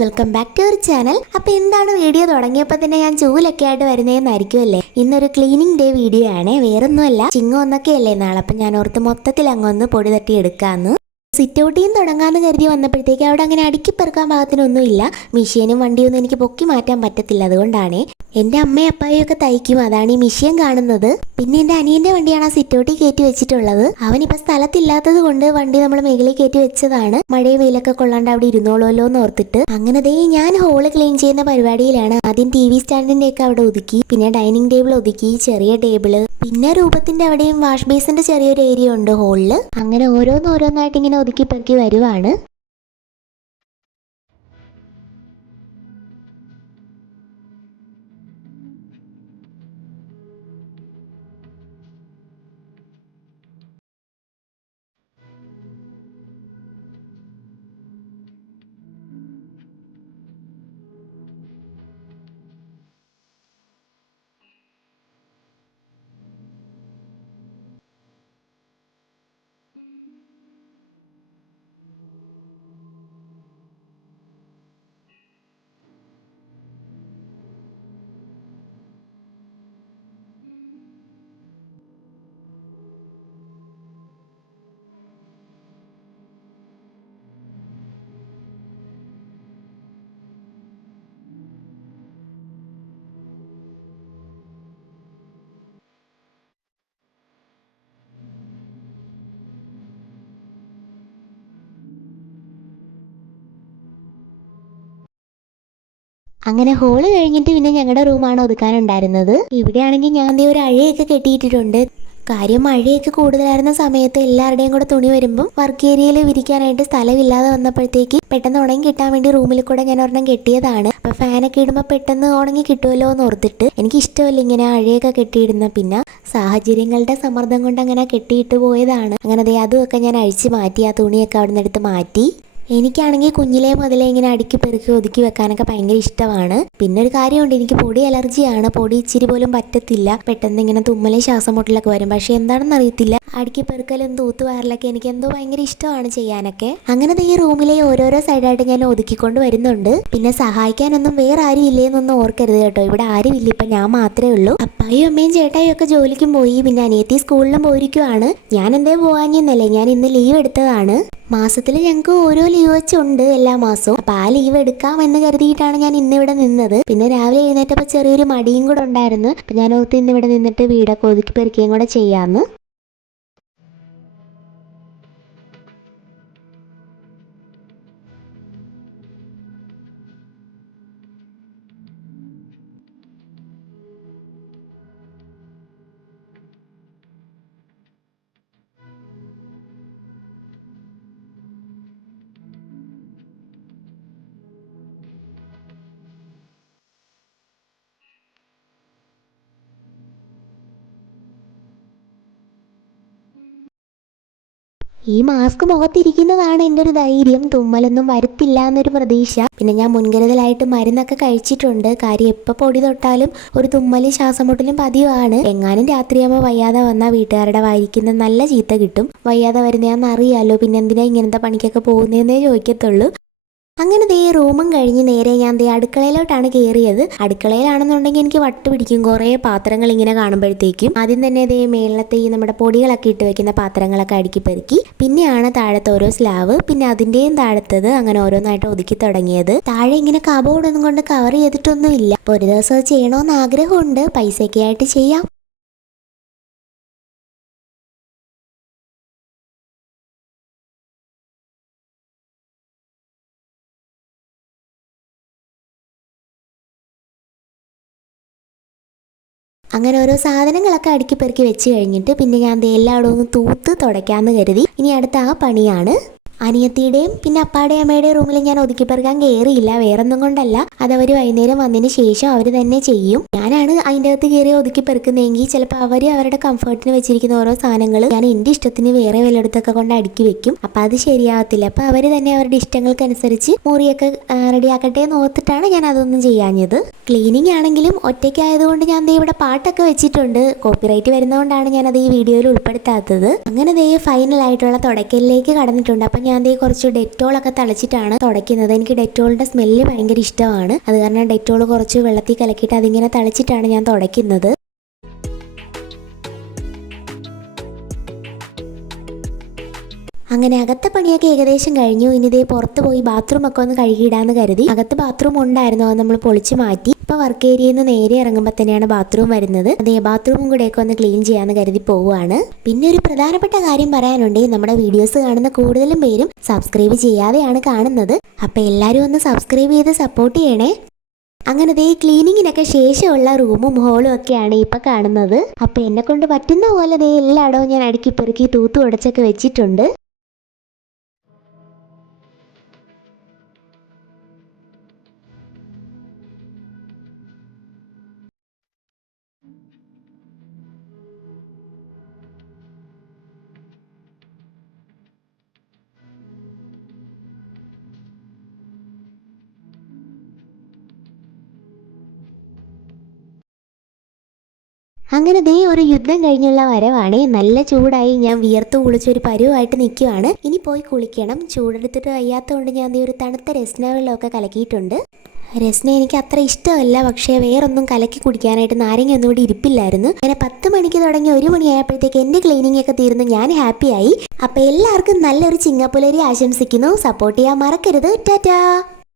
Welcome back to our channel. അപ്പോൾ എന്താണ് video തുടങ്ങിയപ്പോൾ തന്നെ ഞാൻ ചൂലൊക്കെ ആയിട്ട് വരുന്നതെന്നായിരിക്കും അല്ലേ. ഇന്നൊരു ക്ലീനിങ് ഡേ വീഡിയോ ആണ്, വേറൊന്നുമല്ല. ചിങ്ങം ഒന്നൊക്കെ അല്ലേ നാളെ. അപ്പം ഞാൻ ഓർത്ത് മൊത്തത്തിൽ അങ്ങൊന്ന് പൊടി തട്ടി എടുക്കാമെന്ന്. സിറ്റ് ഔട്ടിയും തുടങ്ങാമെന്ന് കരുതി വന്നപ്പോഴത്തേക്ക് അവിടെ അങ്ങനെ അടുക്കി പെറുക്കാൻ പാകത്തിനൊന്നുമില്ല. മെഷീനും വണ്ടിയൊന്നും എനിക്ക് പൊക്കി മാറ്റാൻ പറ്റത്തില്ല. അതുകൊണ്ടാണ് എൻ്റെ അമ്മയും അപ്പായും ഒക്കെ തയ്ക്കും, അതാണ് ഈ മെഷീൻ കാണുന്നത്. പിന്നെ എൻ്റെ അനിയൻ്റെ വണ്ടിയാണ് ആ സിറ്റ് ഔട്ടിൽ കയറ്റി വെച്ചിട്ടുള്ളത്. അവനിപ്പോൾ സ്ഥലത്തില്ലാത്തത് കൊണ്ട് വണ്ടി നമ്മൾ മേഖലയിൽ കയറ്റി വെച്ചതാണ്. മഴയും വെയിലൊക്കെ കൊള്ളാണ്ട് അവിടെ ഇരുന്നോളൂല്ലോ എന്ന് ഓർത്തിട്ട്. അങ്ങനെ ദേ ഞാൻ ഹോള് ക്ലീൻ ചെയ്യുന്ന പരിപാടിയിലാണ്. ആദ്യം TV സ്റ്റാൻഡിൻ്റെ ഒക്കെ അവിടെ ഒതുക്കി, പിന്നെ ഡൈനിങ് ടേബിൾ ഒതുക്കി, ചെറിയ ടേബിള്, പിന്നെ രൂപത്തിന്റെ അവിടെയും വാഷ് ബേസിന്റെ ചെറിയൊരു ഏരിയ ഉണ്ട് ഹോളില്. അങ്ങനെ ഓരോന്നായിട്ട് ഇങ്ങനെ ഒതുക്കി പെറുക്കി വരുവാണ്. അങ്ങനെ ഹോള് കഴിഞ്ഞിട്ട് പിന്നെ ഞങ്ങളുടെ റൂമാണ് ഒതുക്കാനുണ്ടായിരുന്നത്. ഇവിടെയാണെങ്കിൽ ഞാൻ ദേ ഒരു അഴയൊക്കെ കെട്ടിയിട്ടിട്ടുണ്ട്. കാര്യം മഴയൊക്കെ കൂടുതലായിരുന്ന സമയത്ത് എല്ലാവരുടെയും കൂടെ തുണി വരുമ്പം വർക്ക് ഏരിയയിൽ വിരിക്കാനായിട്ട് സ്ഥലമില്ലാതെ വന്നപ്പോഴത്തേക്ക് പെട്ടെന്ന് ഉണങ്ങി കിട്ടാൻ വേണ്ടി റൂമിൽ കൂടെ ഞാൻ ഒരെണ്ണം കെട്ടിയതാണ്. അപ്പോൾ ഫാനൊക്കെ ഇടുമ്പോൾ പെട്ടെന്ന് ഉണങ്ങി കിട്ടുമല്ലോ എന്ന് ഓർത്തിട്ട്. എനിക്ക് ഇഷ്ടമല്ല ഇങ്ങനെ അഴയൊക്കെ കെട്ടിയിടുന്ന, പിന്നെ സാഹചര്യങ്ങളുടെ സമ്മർദ്ദം കൊണ്ട് അങ്ങനെ കെട്ടിയിട്ട് പോയതാണ്. അങ്ങനെ ദേ അതുമൊക്കെ ഞാൻ അഴിച്ച് മാറ്റി, ആ തുണിയൊക്കെ അവിടെ നിന്ന് എടുത്ത് മാറ്റി. എനിക്കാണെങ്കിൽ കുഞ്ഞിലേ മുതലേ ഇങ്ങനെ അടുക്കി പെറുക്കി ഒതുക്കി വെക്കാനൊക്കെ ഭയങ്കര ഇഷ്ടമാണ്. പിന്നെ ഒരു കാര്യമുണ്ട്, എനിക്ക് പൊടി അലർജിയാണ്. പൊടി ഇച്ചിരി പോലും പറ്റത്തില്ല. പെട്ടെന്ന് ഇങ്ങനെ തുമ്മലും ശ്വാസം മുട്ടലൊക്കെ വരും. പക്ഷെ എന്താണെന്ന് അറിയത്തില്ല, അടുക്കി പെറുക്കലും തൂത്തുവാരലൊക്കെ എനിക്ക് എന്തോ ഭയങ്കര ഇഷ്ടമാണ് ചെയ്യാനൊക്കെ. അങ്ങനെ ഈ റൂമിലെ ഓരോരോ സൈഡായിട്ട് ഞാൻ ഒതുക്കിക്കൊണ്ട് വരുന്നുണ്ട്. പിന്നെ സഹായിക്കാനൊന്നും വേറെ ആരും ഇല്ലേന്നൊന്നും ഓർക്കരുത് കേട്ടോ. ഇവിടെ ആരും ഇല്ല, ഇപ്പം ഞാൻ മാത്രമേ ഉള്ളൂ. അപ്പായും അമ്മയും ചേട്ടായും ഒക്കെ ജോലിക്കും പോയി, പിന്നെ അനിയത്തി സ്കൂളിലും പോയിരിക്കുവാണ്. ഞാൻ എന്തേ പോകാഞ്ഞെന്നല്ലേ, ഞാൻ ഇന്ന് ലീവ് എടുത്തതാണ്. മാസത്തിൽ ഞങ്ങൾക്ക് ഓരോ ലീവ് വെച്ചുണ്ട് എല്ലാ മാസവും. അപ്പം ആ ലീവ് എടുക്കാം എന്ന് കരുതിയിട്ടാണ് ഞാൻ ഇന്നിവിടെ നിന്നത്. പിന്നെ രാവിലെ എഴുന്നേറ്റപ്പോൾ ചെറിയൊരു മടിയും കൂടെ ഉണ്ടായിരുന്നു. അപ്പം ഞാൻ ഓർത്ത് ഇന്നിവിടെ നിന്നിട്ട് വീടൊക്കെ ഒതുക്കി പെറുക്കുകയും കൂടെ ചെയ്യാമെന്ന്. ഈ മാസ്ക് മുഖത്തിരിക്കുന്നതാണ് എൻ്റെ ഒരു ധൈര്യം. തുമ്മലൊന്നും വരുത്തില്ല എന്നൊരു പ്രതീക്ഷ. പിന്നെ ഞാൻ മുൻകരുതലായിട്ട് മരുന്നൊക്കെ കഴിച്ചിട്ടുണ്ട്. കാര്യം എപ്പോൾ പൊടി തൊട്ടാലും ഒരു തുമ്മലും ശ്വാസം മുട്ടലും പതിവാണ്. എങ്ങാനും രാത്രിയാകുമ്പോൾ വയ്യാതെ വന്നാൽ വീട്ടുകാരുടെ വായിരിക്കുന്ന നല്ല ചീത്ത കിട്ടും. വയ്യാതെ വരുന്നതാണെന്ന് അറിയാമല്ലോ, പിന്നെ എന്തിനാ ഇങ്ങനത്തെ പണിക്കൊക്കെ പോകുന്നതെന്നേ ചോദിക്കത്തുള്ളൂ. അങ്ങനെ ദേ റൂമും കഴിഞ്ഞ് നേരെ ഞാൻ ദേ അടുക്കളയിലോട്ടാണ് കയറിയത്. അടുക്കളയിലാണെന്നുണ്ടെങ്കിൽ എനിക്ക് വട്ട് പിടിക്കും കുറേ പാത്രങ്ങൾ ഇങ്ങനെ കാണുമ്പോഴത്തേക്കും. ആദ്യം തന്നെ ദേ മേളത്തെ ഈ നമ്മുടെ പൊടികളൊക്കെ ഇട്ട് വെക്കുന്ന പാത്രങ്ങളൊക്കെ അടുക്കി പെറുക്കി. പിന്നെയാണ് താഴത്തെ ഓരോ സ്ലാവ്, പിന്നെ അതിൻ്റെയും താഴത്തത്, അങ്ങനെ ഓരോന്നായിട്ട് ഒതുക്കി തുടങ്ങിയത്. താഴെ ഇങ്ങനെ കബോർഡൊന്നും കൊണ്ട് കവർ ചെയ്തിട്ടൊന്നും ഇല്ല. അപ്പോൾ ഒരു ദിവസം അത് ചെയ്യണമെന്ന് ആഗ്രഹമുണ്ട്. പൈസയൊക്കെ ആയിട്ട് ചെയ്യാം. അങ്ങനെ ഓരോ സാധനങ്ങളൊക്കെ അടുക്കി പെറുക്കി വെച്ച് കഴിഞ്ഞിട്ട് പിന്നെ ഞാൻ എല്ലായിടവും ഒന്ന് തൂത്ത് തുടയ്ക്കാമെന്ന് കരുതി. ഇനി അടുത്ത ആ പണിയാണ്. അനിയത്തിയുടെയും പിന്നെ അപ്പാടെയും അമ്മയുടെയും റൂമിൽ ഞാൻ ഒതുക്കി പെറുക്കാൻ കയറിയില്ല. വേറൊന്നും കൊണ്ടല്ല, അതവർ വൈകുന്നേരം വന്നതിന് ശേഷം അവർ തന്നെ ചെയ്യും. ഞാനാണ് അതിൻ്റെ അകത്ത് കയറി ഒതുക്കി പെറുക്കുന്നതെങ്കിൽ ചിലപ്പോൾ അവർ അവരുടെ കംഫർട്ടിന് വെച്ചിരിക്കുന്ന ഓരോ സാധനങ്ങൾ ഞാൻ എൻ്റെ ഇഷ്ടത്തിന് വേറെ വല്ലയിടത്തൊക്കെ കൊണ്ട് അടുക്കി വെക്കും. അപ്പം അത് ശരിയാവത്തില്ല. അപ്പം അവർ തന്നെ അവരുടെ ഇഷ്ടങ്ങൾക്കനുസരിച്ച് മുറിയൊക്കെ റെഡിയാക്കട്ടെ എന്ന് ഓർത്തിട്ടാണ് ഞാൻ അതൊന്നും ചെയ്യാഞ്ഞത്. ക്ലീനിങ് ആണെങ്കിലും ഒറ്റയ്ക്കായതുകൊണ്ട് ഞാൻ ദേ ഇവിടെ പാട്ടൊക്കെ വെച്ചിട്ടുണ്ട്. കോപ്പിറൈറ്റ് വരുന്നതുകൊണ്ടാണ് ഞാനത് ഈ വീഡിയോയിൽ ഉൾപ്പെടുത്താത്തത്. അങ്ങനെ ദേ ഫൈനലായിട്ടുള്ള തുടക്കലിലേക്ക് കടന്നിട്ടുണ്ട്. അപ്പം ഞാൻ ദേ കുറച്ച് ഡെറ്റോളൊക്കെ തളിച്ചിട്ടാണ് തുടയ്ക്കുന്നത്. എനിക്ക് ഡെറ്റോളിൻ്റെ സ്മെല്ല് ഭയങ്കര ഇഷ്ടമാണ്. അത് കാരണം ഡെറ്റോൾ കുറച്ച് വെള്ളത്തിൽ കലക്കിയിട്ട് അതിങ്ങനെ തളിച്ചിട്ടാണ് ഞാൻ തുടയ്ക്കുന്നത്. അങ്ങനെ അകത്തെ പണിയൊക്കെ ഏകദേശം കഴിഞ്ഞു. ഇനി ഇതേ പുറത്ത് പോയി ബാത്റൂം ഒക്കെ ഒന്ന് കഴുകിയിടാന്ന് കരുതി. അകത്ത് ബാത്റൂം ഉണ്ടായിരുന്നു, അത് നമ്മൾ പൊളിച്ച് മാറ്റി. ഇപ്പൊ വർക്ക് ഏരിയയിൽ നിന്ന് നേരെ ഇറങ്ങുമ്പോൾ തന്നെയാണ് ബാത്റൂം വരുന്നത്. അതേ ബാത്റൂമും കൂടെയൊക്കെ ഒന്ന് ക്ലീൻ ചെയ്യാന്ന് കരുതി പോവുകയാണ്. പിന്നെ ഒരു പ്രധാനപ്പെട്ട കാര്യം പറയാനുണ്ട്, നമ്മുടെ വീഡിയോസ് കാണുന്ന കൂടുതലും പേരും സബ്സ്ക്രൈബ് ചെയ്യാതെയാണ് കാണുന്നത്. അപ്പൊ എല്ലാവരും ഒന്ന് സബ്സ്ക്രൈബ് ചെയ്ത് സപ്പോർട്ട് ചെയ്യണേ. അങ്ങനെ ദേ ക്ലീനിങ്ങിനൊക്കെ ശേഷമുള്ള റൂമും ഹോളും ഒക്കെയാണ് ഇപ്പൊ കാണുന്നത്. അപ്പൊ എന്നെ കൊണ്ട് പറ്റുന്ന പോലെ ദേ എല്ലായിടവും ഞാൻ അടുക്കി പെറുക്കി തൂത്തു ഉടച്ചൊക്കെ വെച്ചിട്ടുണ്ട്. അങ്ങനെ ദേ ഒരു യുദ്ധം കഴിഞ്ഞുള്ള വരവാണ്. നല്ല ചൂടായി, ഞാൻ വിയർത്ത് കുളിച്ചൊരു പരുവായിട്ട് നിൽക്കുവാണ്. ഇനി പോയി കുളിക്കണം. ചൂടെടുത്തിട്ട് വയ്യാത്തതുകൊണ്ട് ഞാൻ ദേ ഒരു തണുത്ത രസ്ന വെള്ളമൊക്കെ കലക്കിയിട്ടുണ്ട്. രസ്ന എനിക്ക് അത്ര ഇഷ്ടമല്ല, പക്ഷേ വേറൊന്നും കലക്കി കുടിക്കാനായിട്ട് നാരങ്ങ ഒന്നും കൂടി ഇരിപ്പില്ലായിരുന്നു. അങ്ങനെ 10 മണിക്ക് തുടങ്ങി 1 മണിയായപ്പോഴത്തേക്ക് എൻ്റെ ക്ലീനിങ് ഒക്കെ തീർന്ന് ഞാൻ ഹാപ്പിയായി. അപ്പോൾ എല്ലാവർക്കും നല്ലൊരു ചിങ്ങപ്പുലരി ആശംസിക്കുന്നു. സപ്പോർട്ട് ചെയ്യാൻ മറക്കരുത്. ടാറ്റാ.